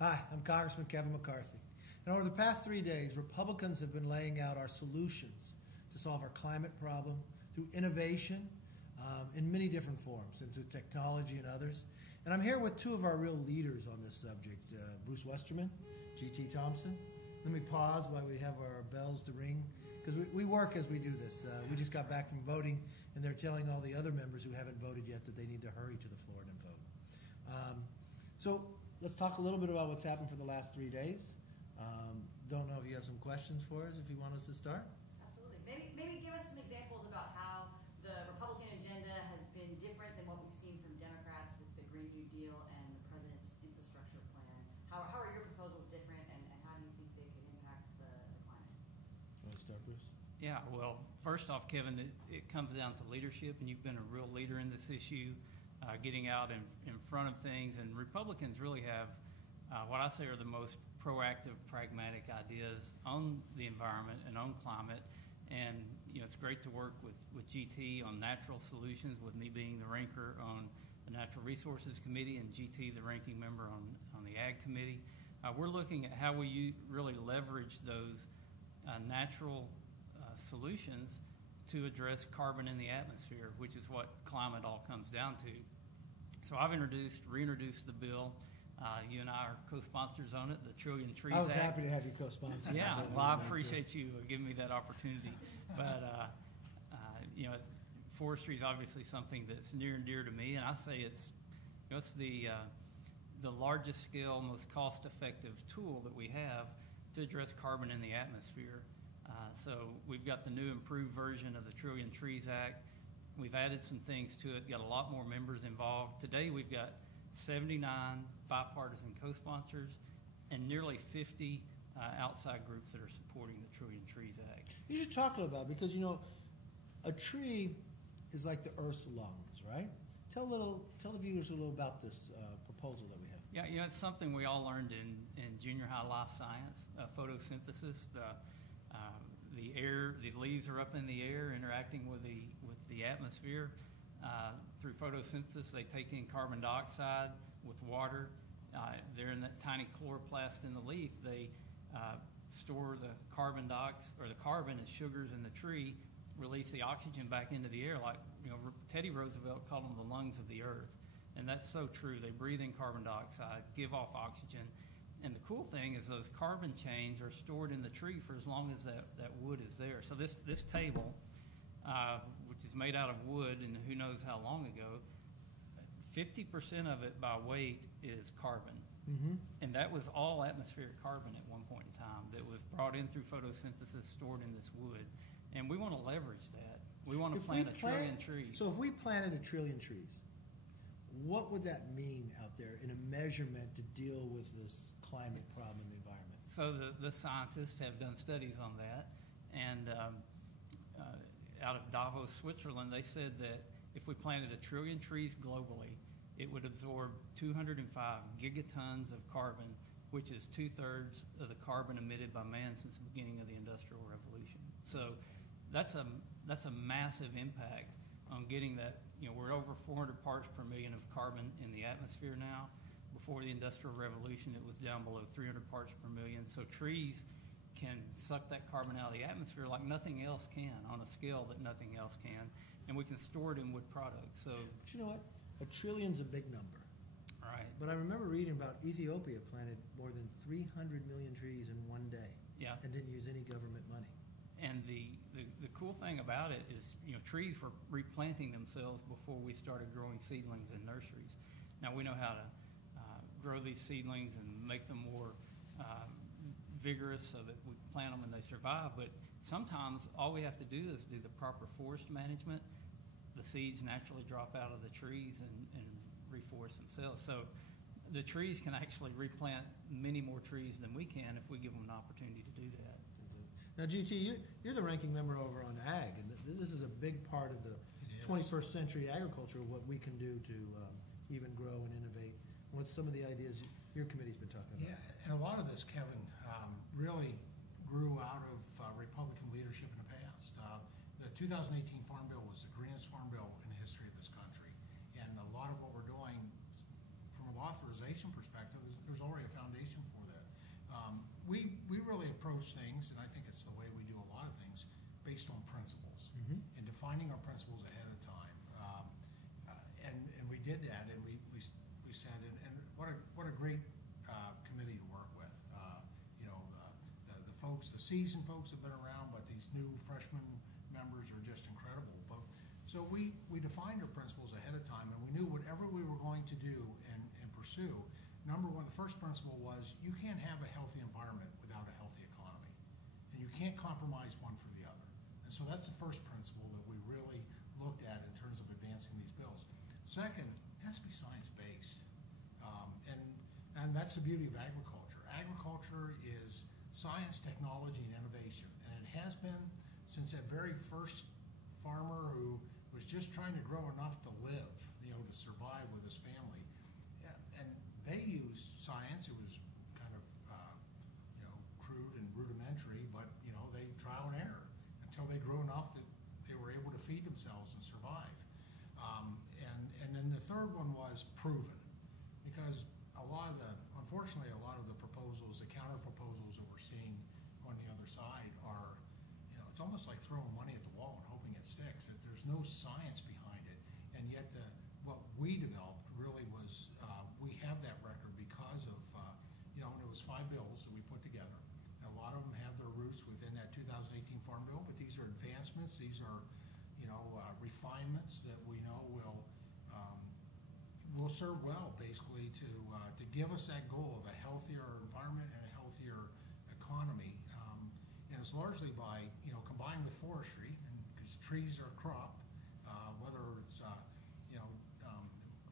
Hi, I'm Congressman Kevin McCarthy. And over the past 3 days, Republicans have been laying out our solutions to solve our climate problem through innovation in many different forms, and through technology and others. And I'm here with two of our real leaders on this subject, Bruce Westerman, GT Thompson. Let me pause while we have our bells to ring, because we work as we do this. We just got back from voting, and they're telling all the other members who haven't voted yet that they need to hurry to the floor and vote. So let's talk a little bit about what's happened for the last 3 days. Don't know if you have some questions for us, if you want us to start. Absolutely. Maybe give us some examples about how the Republican agenda has been different than what we've seen from Democrats with the Green New Deal and the President's infrastructure plan. How are your proposals different, and how do you think they can impact the climate? You want to start, Bruce? Yeah, well, first off, Kevin, it comes down to leadership, and you've been a real leader in this issue, getting out in front of things. And Republicans really have what I say are the most proactive, pragmatic ideas on the environment and on climate. And, it's great to work with GT on natural solutions, with me being the ranker on the Natural Resources Committee and GT the ranking member on the Ag Committee. We're looking at how we really leverage those natural solutions to address carbon in the atmosphere, which is what climate all comes down to. So I've reintroduced the bill. You and I are co-sponsors on it, the Trillion Trees Act. I was happy to have you co-sponsor. Yeah, well, I appreciate you giving me that opportunity. But, forestry is obviously something that's near and dear to me, and I say it's the largest scale, most cost-effective tool that we have to address carbon in the atmosphere. So we've got the new improved version of the Trillion Trees Act. We've added some things to it, got a lot more members involved. Today we've got 79 bipartisan co-sponsors and nearly 50 outside groups that are supporting the Trillion Trees Act. You should talk a little about it, because, a tree is like the Earth's lungs, right? Tell the viewers a little about this proposal that we have. Yeah, it's something we all learned in junior high life science, photosynthesis. The leaves are up in the air interacting with the atmosphere. Through photosynthesis, they take in carbon dioxide with water. They're in that tiny chloroplast in the leaf. They store the carbon dioxide, or the carbon as sugars in the tree, release the oxygen back into the air. Like, Teddy Roosevelt called them the lungs of the earth. And that's so true. They breathe in carbon dioxide, give off oxygen. And the cool thing is those carbon chains are stored in the tree for as long as that wood is there. So this table, which is made out of wood, and who knows how long ago, 50% of it by weight is carbon. Mm-hmm. And that was all atmospheric carbon at one point in time that was brought in through photosynthesis, stored in this wood. And we want to leverage that. We want to plant a trillion trees. So if we planted 1 trillion trees, what would that mean out there in a measurement to deal with this climate problem in the environment? So the scientists have done studies on that. And out of Davos, Switzerland, they said that if we planted 1 trillion trees globally, it would absorb 205 gigatons of carbon, which is 2/3 of the carbon emitted by man since the beginning of the Industrial Revolution. So that's a massive impact on getting that. We're over 400 parts per million of carbon in the atmosphere now. Before the Industrial Revolution, it was down below 300 parts per million. So trees can suck that carbon out of the atmosphere like nothing else can, on a scale that nothing else can, and we can store it in wood products. So, but you know what? 1 trillion's a big number. Right. But I remember reading about Ethiopia planted more than 300 million trees in one day. Yeah. And didn't use any government money. And the cool thing about it is, trees were replanting themselves before we started growing seedlings in nurseries. Now we know how to grow these seedlings and make them more vigorous so that we plant them and they survive. But sometimes all we have to do is do the proper forest management. The seeds naturally drop out of the trees and reforest themselves. So the trees can actually replant many more trees than we can if we give them an opportunity to do that. Now, GT, you're the ranking member over on Ag, and this is a big part of the 21st century agriculture, what we can do to even grow and innovate. What's some of the ideas your committee's been talking about? Yeah, and a lot of this, Kevin, really grew out of Republican leadership in the past. The 2018 Farm Bill was the greenest farm bill in the history of this country. And a lot of what we're doing from an authorization perspective is there's already a foundation things, and I think it's the way we do a lot of things, based on principles Mm-hmm. and defining our principles ahead of time. And we did that, and we said, and what a great committee to work with. The folks, the seasoned folks have been around, but these new freshman members are just incredible. So we defined our principles ahead of time, and we knew whatever we were going to do and pursue. Number one, the first principle was you can't have a healthy environment without a healthy economy, and you can't compromise one for the other. And so that's the first principle that we really looked at in terms of advancing these bills. Second, it has to be science-based, and that's the beauty of agriculture. Agriculture is science, technology, and innovation, and it has been since that very first farmer who was just trying to grow enough to live, to survive with his family. And they used science. It was kind of, crude and rudimentary, but, they trial and error until they grew enough that they were able to feed themselves and survive. And then the third one was proven, because unfortunately, a lot of the proposals, the counter proposals that we're seeing on the other side are, it's almost like throwing money at the wall and hoping it sticks. There's no science behind it, and yet what we developed really was we have that record because of and it was 5 bills that we put together. And a lot of them have their roots within that 2018 Farm Bill, but these are advancements. These are refinements that we know will serve well, basically, to give us that goal of a healthier environment and a healthier economy. And it's largely by combined with forestry, and because trees are cropped, whether it's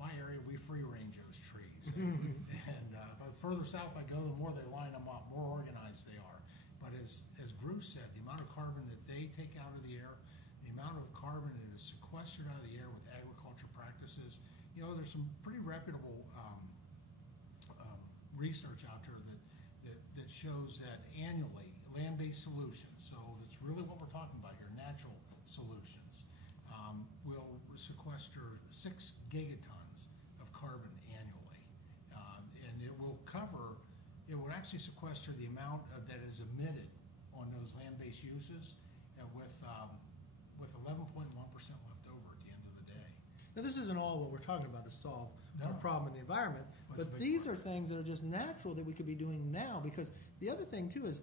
my area, we free range those trees, and the further south I go, the more they line them up, more organized they are. But as Bruce said, the amount of carbon that they take out of the air, the amount of carbon that is sequestered out of the air with agriculture practices, there's some pretty reputable research out there that shows that annually, land-based solutions, so that's really what we're talking about here, natural solutions, will sequester 6 gigatons of carbon annually. And it will actually sequester the amount that is emitted on those land-based uses with 11.1% left over at the end of the day. Now, this isn't all what we're talking about to solve our problem in the environment, but these are things that are just natural that we could be doing now, because the other thing, too, is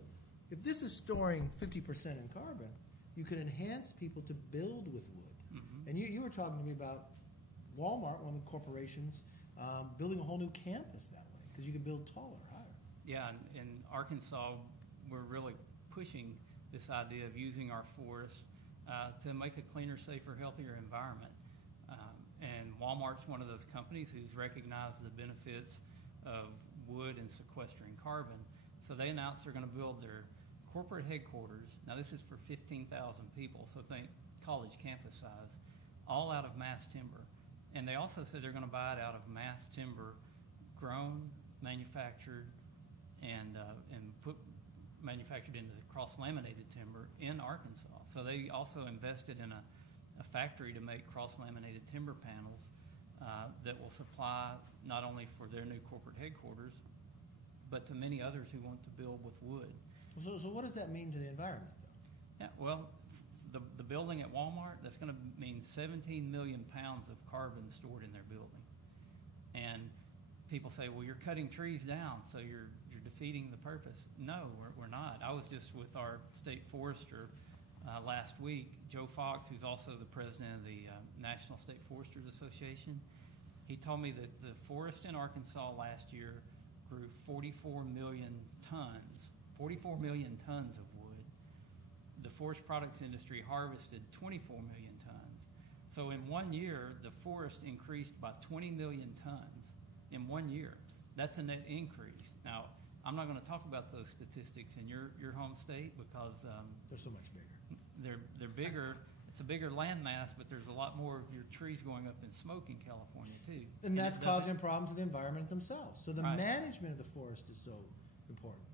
if this is storing 50% in carbon, you could enhance people to build with wood. Mm-hmm. And you were talking to me about Walmart, one of the corporations, building a whole new campus that way, because you could build taller, higher. Yeah, in Arkansas, we're really pushing this idea of using our forests to make a cleaner, safer, healthier environment. And Walmart's one of those companies who's recognized the benefits of wood and sequestering carbon. So they announced they're going to build their corporate headquarters. Now, this is for 15,000 people, so think college campus size, all out of mass timber. And they also said they're going to buy it out of mass timber, grown, manufactured, and manufactured into cross-laminated timber in Arkansas. So they also invested in a factory to make cross-laminated timber panels that will supply not only for their new corporate headquarters, but to many others who want to build with wood. So what does that mean to the environment, though? Yeah, well, the building at Walmart, that's going to mean 17 million pounds of carbon stored in their building. And people say, well, you're cutting trees down, so you're defeating the purpose. No, we're not. I was just with our state forester last week, Joe Fox, who's also the president of the National State Foresters Association. He told me that the forest in Arkansas last year grew 44 million tons of wood. The forest products industry harvested 24 million tons. So in 1 year, the forest increased by 20 million tons in 1 year. That's a net increase. Now, I'm not going to talk about those statistics in your home state because they're so much bigger. They're bigger. It's a bigger land mass, but there's a lot more of your trees going up in smoke in California too. And that's causing problems to the environment themselves. So the Right. management of the forest is so important.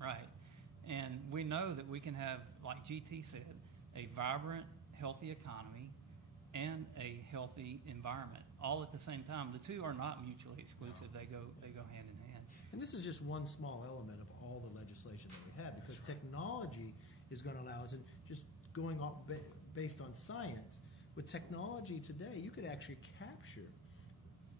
Right. And we know that we can have, like GT said, a vibrant, healthy economy and a healthy environment all at the same time. The two are not mutually exclusive. They go hand in hand. And this is just one small element of all the legislation that we have, because technology is going to allow us, and just going off based on science, with technology today, you could actually capture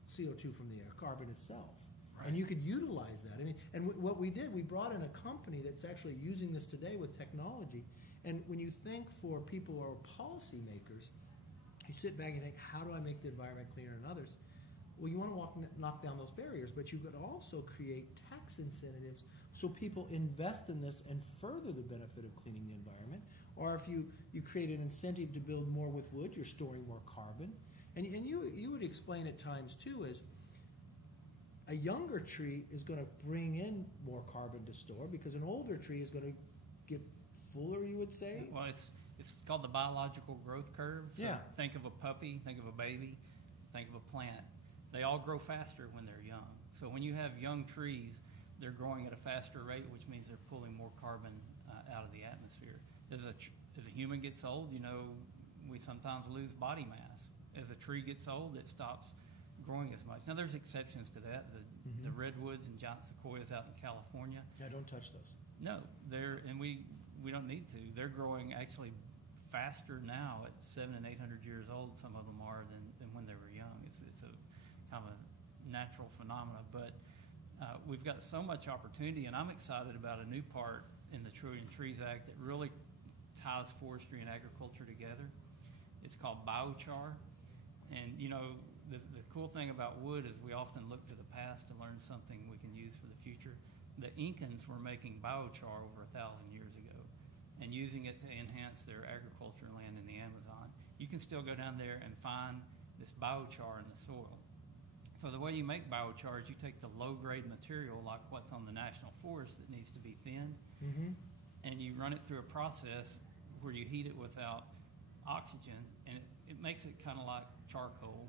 CO2 from the air, carbon itself. Right. And you could utilize that. I mean, and what we did, we brought in a company that's actually using this today with technology. And when you think for people who are policymakers, you sit back and think, how do I make the environment cleaner than others? Well, you want to knock down those barriers, but you could also create tax incentives so people invest in this and further the benefit of cleaning the environment. Or if you create an incentive to build more with wood, you're storing more carbon. And you would explain at times, too, is a younger tree is going to bring in more carbon to store because an older tree is going to get fuller, you would say? Well, it's called the biological growth curve. So yeah. Think of a puppy, think of a baby, think of a plant. They all grow faster when they're young. So when you have young trees, they're growing at a faster rate, which means they're pulling more carbon out of the atmosphere. As a human gets old, we sometimes lose body mass. As a tree gets old, it stops growing as much. Now, there's exceptions to that. The redwoods and giant sequoias out in California. Yeah, don't touch those. No, we don't need to. They're growing actually faster now at 700 and 800 years old. Some of them are than when they were young. It's a kind of a natural phenomena, but we've got so much opportunity, and I'm excited about a new part in the Trillion Trees Act that really ties forestry and agriculture together. It's called biochar, and the cool thing about wood is we often look to the past to learn something we can use for the future. The Incans were making biochar over 1,000 years ago and using it to enhance their agriculture land in the Amazon. You can still go down there and find this biochar in the soil. So the way you make biochar is you take the low-grade material, like what's on the national forest that needs to be thinned, and you run it through a process where you heat it without oxygen, and it makes it kind of like charcoal.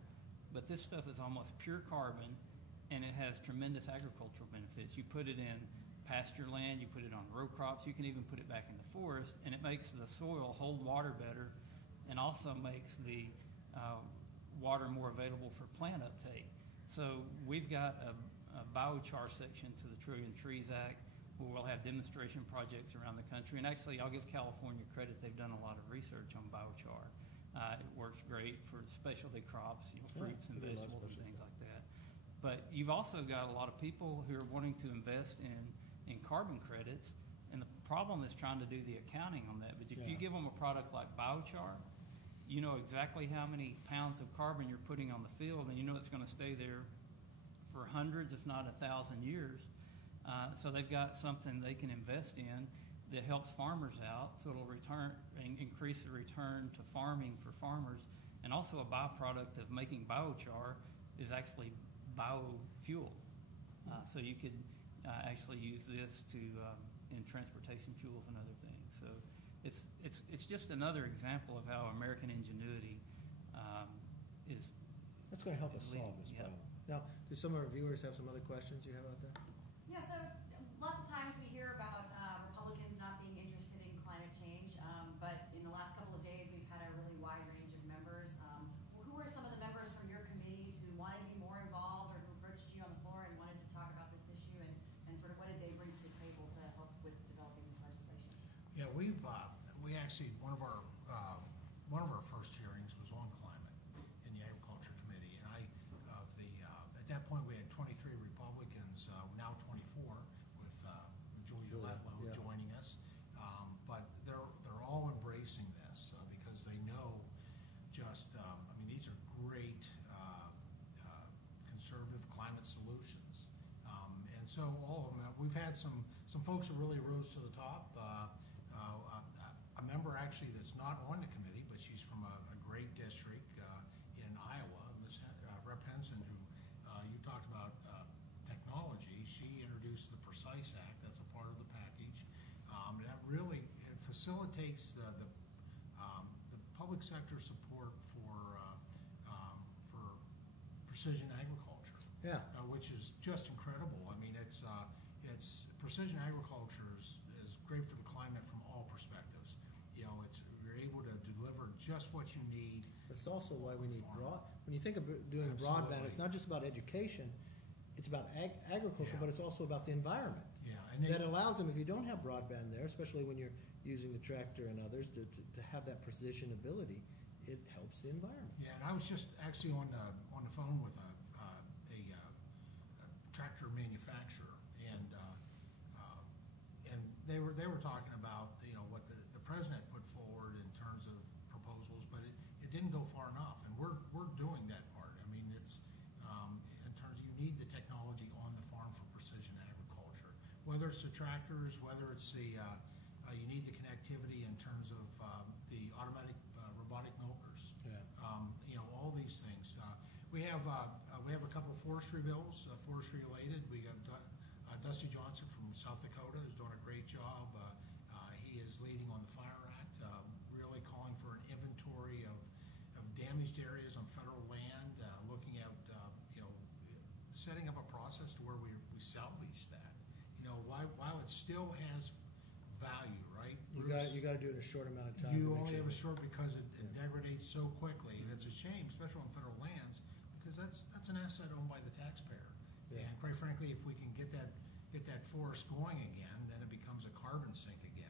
But this stuff is almost pure carbon, and it has tremendous agricultural benefits. You put it in pasture land, you put it on row crops, you can even put it back in the forest, and it makes the soil hold water better and also makes the water more available for plant uptake. So we've got a biochar section to the Trillion Trees Act where we'll have demonstration projects around the country. And actually, I'll give California credit. They've done a lot of research on biochar. It works great for specialty crops, fruits and vegetables and things like that. But you've also got a lot of people who are wanting to invest in carbon credits. And the problem is trying to do the accounting on that. But if you give them a product like biochar, you know exactly how many pounds of carbon you're putting on the field, and you know it's going to stay there for hundreds, if not 1,000 years. So they've got something they can invest in that helps farmers out, so it'll increase the return to farming for farmers. And also a byproduct of making biochar is actually biofuel. So you could actually use this in transportation fuels and other things. So it's just another example of how American ingenuity is. That's going to help us solve this problem. Now, do some of our viewers have some other questions you have out there? Yeah, so lots of times we hear about Republicans not being interested in climate change, but in the last couple of days we've had a really wide range of members. Who are some of the members from your committees who wanted to be more involved or who approached you on the floor and wanted to talk about this issue, and sort of what did they bring to the table to help with developing this legislation? Yeah, we actually one of our first hearings was on climate in the Agriculture Committee, and at that point we had 23 Republicans, now 24 with Julia Letlow joining us, but they're all embracing this because they know these are great conservative climate solutions, and so all of them. We've had some folks who really rose to the top. A member actually that's not on the committee, but she's from a great district in Iowa, Ms. Rep. Henson, who you talked about technology. She introduced the Precise Act. That's a part of the package. That really facilitates the public sector support for precision agriculture. Yeah. Which is just incredible. I mean, it's precision agriculture is great for the climate from all perspectives. You're able to deliver just what you need. That's also why we need when you think of doing broadband, it's not just about education. it's about agriculture, Yeah. but it's also about the environment. Yeah, and That allows them, if you don't have broadband there, especially when you're using the tractor and others, to have that precision ability, it helps the environment. yeah, and I was just actually on the phone with a tractor manufacturer, and they were talking about what the president put forward in terms of proposals, but it didn't go far enough, and we're doing that part. I mean, it's in terms you need the technology on the farm for precision agriculture, whether it's the tractors, whether it's the you need the connectivity in terms of the automatic robotic milkers. Yeah. All these things. We have a couple of forestry bills, forestry related. We got Dusty Johnson from South Dakota who's doing a great job. He is leading on the Fire Act, really calling for an inventory of damaged areas on federal land, looking at setting up a process to where we salvage that. While it still has value, right? You got to do it in a short amount of time. You only have a short because it degrades so quickly, and it's a shame, especially on federal lands, because that's an asset owned by the taxpayer. Yeah. And quite frankly, if we can get that forest going again, then it becomes a carbon sink again.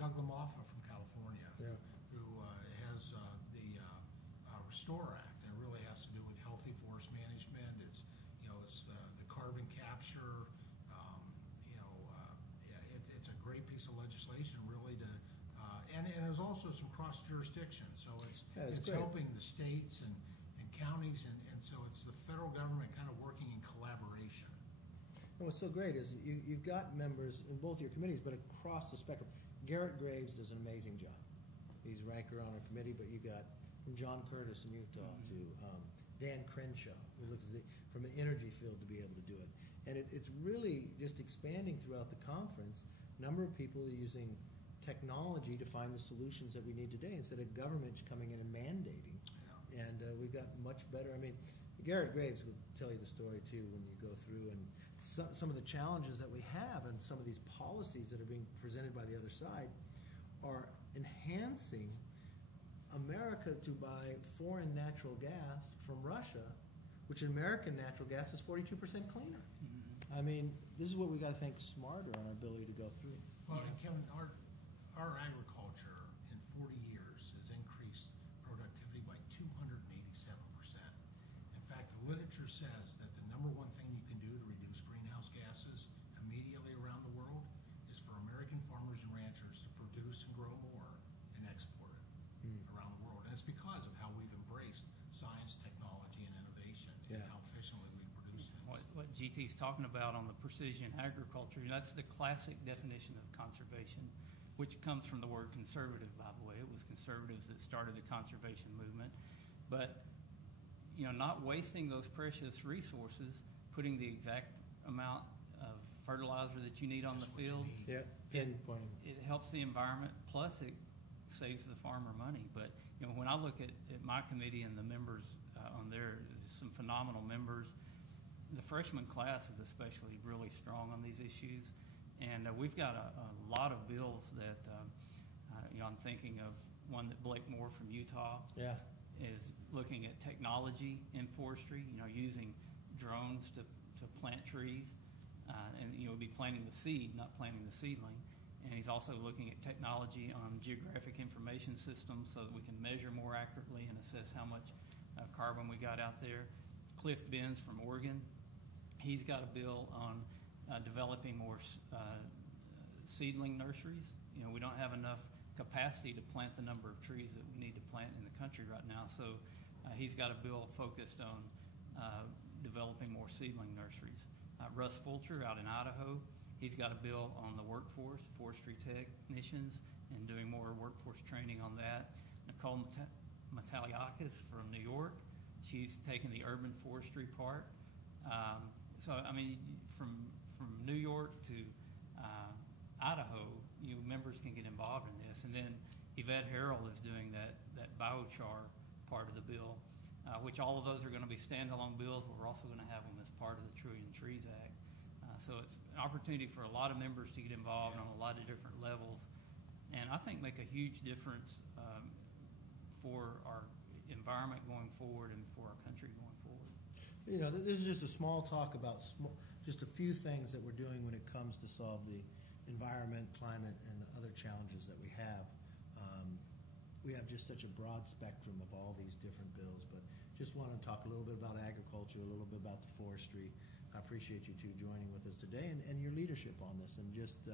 Doug LaMoffa from California, Yeah. who has the Restore Act, and it really has to do with healthy forest management. It's the carbon capture. It's a great piece of legislation, really, and there's also some cross jurisdiction. So it's great. helping the states and counties, and so it's the federal government kind of working in collaboration. And what's so great is you've got members in both your committees, but across the spectrum. Garrett Graves does an amazing job. He's ranker on our committee, but you got from John Curtis in Utah to Dan Crenshaw, who looks from the energy field to be able to do it. And it's really just expanding throughout the conference. Number of people are using technology to find the solutions that we need today instead of government coming in and mandating. Yeah. And we've got much better. I mean, Garrett Graves will tell you the story too when you go through and some of the challenges that we have and some of these policies that are being presented by the other side are enhancing America to buy foreign natural gas from Russia, which American natural gas is 42% cleaner. Mm-hmm. I mean, this is what we got to think smarter on our ability to go through. Well, and Kevin, our agriculture in 40 years has increased productivity by 287%. In fact, the literature says that the number one thing you can do to reduce greenhouse gases immediately around the world is for American farmers and ranchers to produce and grow more and export it around the world. And it's because of how we've embraced science, technology, and innovation, and how efficiently we produce things. What GT's talking about on the precision agriculture, that's the classic definition of conservation, which comes from the word conservative, by the way. It was conservatives that started the conservation movement. But, not wasting those precious resources, putting the exact amount of fertilizer that you need on Just the what you field. need. Yeah. It helps the environment, plus it saves the farmer money. But, when I look at my committee and the members on there, there's some phenomenal members. The freshman class is especially really strong on these issues. And we've got a lot of bills that, I'm thinking of one that Blake Moore from Utah is looking at technology in forestry, using drones to plant trees. And, be planting the seed, not planting the seedling. And he's also looking at technology on geographic information systems so that we can measure more accurately and assess how much carbon we got out there. Cliff Benz from Oregon, he's got a bill on developing more seedling nurseries. We don't have enough capacity to plant the number of trees that we need to plant in the country right now. So he's got a bill focused on developing more seedling nurseries. Russ Fulcher out in Idaho, he's got a bill on the workforce, forestry technicians, and doing more workforce training on that. Nicole Mataliakis from New York, she's taken the urban forestry part. From New York to Idaho, members can get involved in this. And then Yvette Harrell is doing that biochar part of the bill, which all of those are going to be standalone bills, but we're also going to have them as part of the Trillion Trees Act. So it's an opportunity for a lot of members to get involved on a lot of different levels, and I think make a huge difference for our environment going forward and for our country going forward. This is just a small talk about just a few things that we're doing when it comes to solve the environment, climate, and other challenges that we have. We have just such a broad spectrum of all these different bills, but just want to talk a little bit about agriculture, a little bit about the forestry. I appreciate you two joining with us today and your leadership on this. And just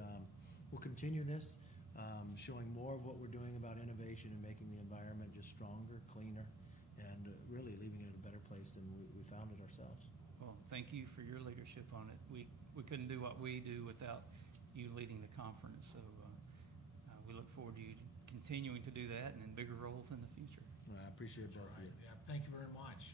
we'll continue this, showing more of what we're doing about innovation and making the environment just stronger, cleaner, and really leaving it a better place than we found it ourselves. Well, thank you for your leadership on it. We couldn't do what we do without you leading the conference. So we look forward to you continuing to do that and in bigger roles in the future. I appreciate both of you. Yeah, thank you very much.